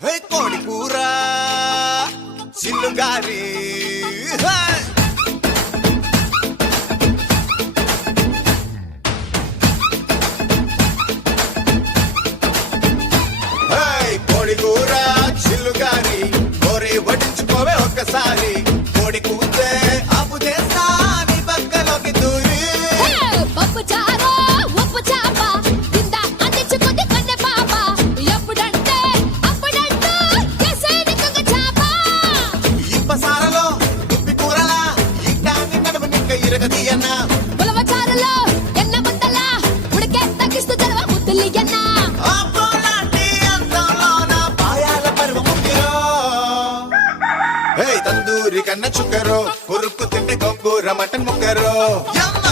కోడి కూర చిల్లుగారి కోడి కూర చిల్లుగారి కోరి వడ్డించుకోవే ఒక్కసారి కోడి కూతే అప్పు చేస్తా నీ పక్కలోకి దూరి పప్పు చారు ఉప్పు చాప కింద అందించుకుంది కన్నె పాప ఎప్పుడంటే అప్పుడంటూ చేసేది కొంగ చాప ఇప్పసారలో ఉప్పి కూరలా ఇట్టాన్ని నడుము నిక్క ఇరగదీయన్నా ఉలవ చారులో ఎన్న ముద్దల ఉడికే తగ్గిస్తూ జరవ ముద్దులియన్న తందూరి కన్న చుక్కరో కొరుక్కు తింటే గొంగూర మటన్ ముక్కరో